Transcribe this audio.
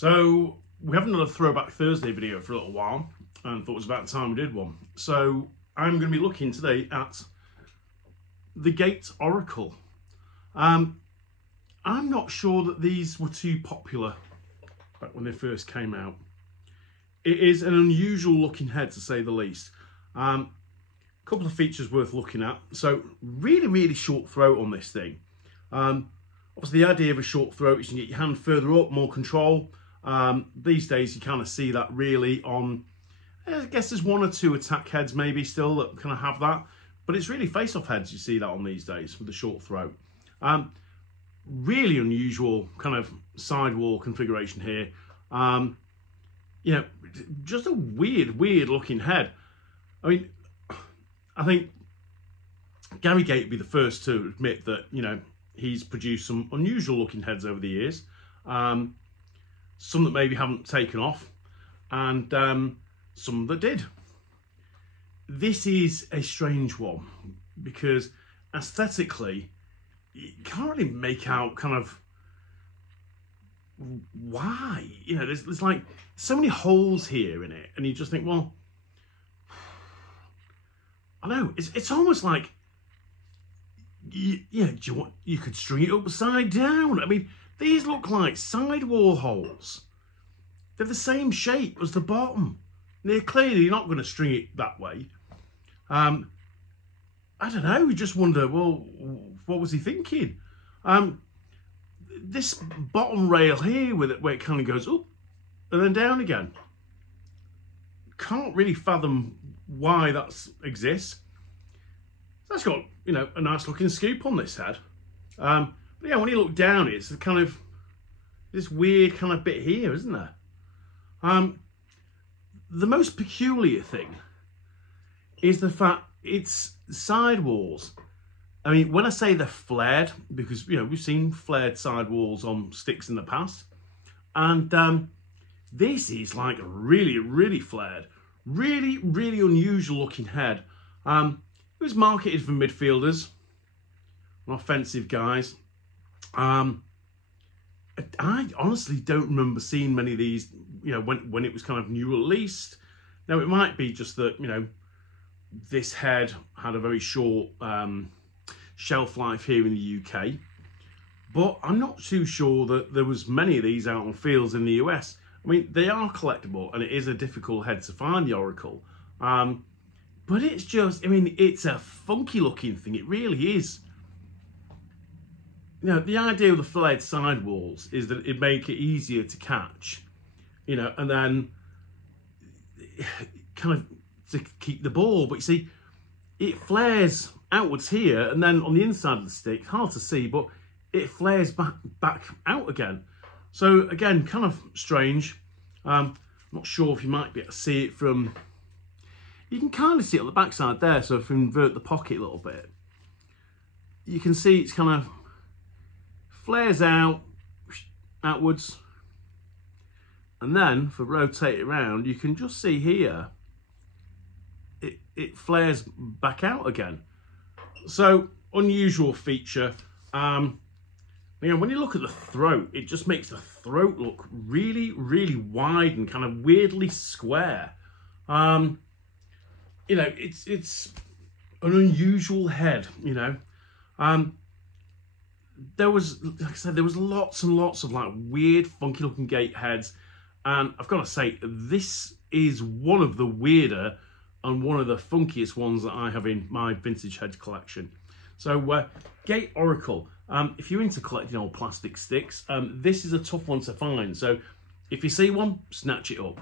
So we haven't done a Throwback Thursday video for a little while and thought it was about time we did one. So I'm going to be looking today at the Gait Oracle. I'm not sure that these were too popular back when they first came out. It is an unusual looking head, to say the least. A couple of features worth looking at. So really short throat on this thing. Obviously the idea of a short throat is you can get your hand further up, more control. These days you kind of see that really on, I guess there's one or two attack heads maybe still that kind of have that, but it's really face-off heads you see that on these days with the short throat. Really unusual kind of sidewall configuration here. You know, just a weird looking head. I mean, I think Gait would be the first to admit that, you know, he's produced some unusual looking heads over the years. Some that maybe haven't taken off, and some that did. This is a strange one because aesthetically, you can't really make out kind of why. You know, there's like so many holes here in it, and you just think, well, I know it's almost like, yeah, you could string it upside down. I mean, these look like sidewall holes. They're the same shape as the bottom. They're clearly not going to string it that way. I don't know, you just wonder, well, what was he thinking? This bottom rail here, with it, where it kind of goes up and then down again. Can't really fathom why that exists. That's got, you know, a nice looking scoop on this head. But yeah, when you look down, it's kind of this weird kind of bit here, isn't there? The most peculiar thing is the fact it's sidewalls. I mean, when I say they're flared, because, you know, we've seen flared sidewalls on sticks in the past, and this is like really flared, really unusual looking head. It was marketed for midfielders, offensive guys. I honestly don't remember seeing many of these, you know, when it was kind of new released. Now, it might be just that, you know, this head had a very short shelf life here in the UK, but I'm not too sure that there was many of these out on fields in the US. I mean, they are collectible, and it is a difficult head to find, the Oracle. But it's just, I mean, it's a funky looking thing. It really is. You know, the idea of the flared sidewalls is that it make it easier to catch, you know, and then kind of to keep the ball. But you see, it flares outwards here, and then on the inside of the stick, hard to see, but it flares back out again. So again, kind of strange. I'm not sure if you might be able to see it from, you can kind of see it on the backside there. So if we invert the pocket a little bit, you can see it's kind of flares outwards, and then if I rotate it around, you can just see here it flares back out again. So unusual feature. You know, when you look at the throat, it just makes the throat look really wide and kind of weirdly square. You know, it's an unusual head, you know. There was, like I said, there was lots and lots of like weird, funky looking Gait heads. And I've got to say, this is one of the weirder and one of the funkiest ones that I have in my vintage head collection. So Gait Oracle, if you're into collecting old plastic sticks, this is a tough one to find. So if you see one, snatch it up.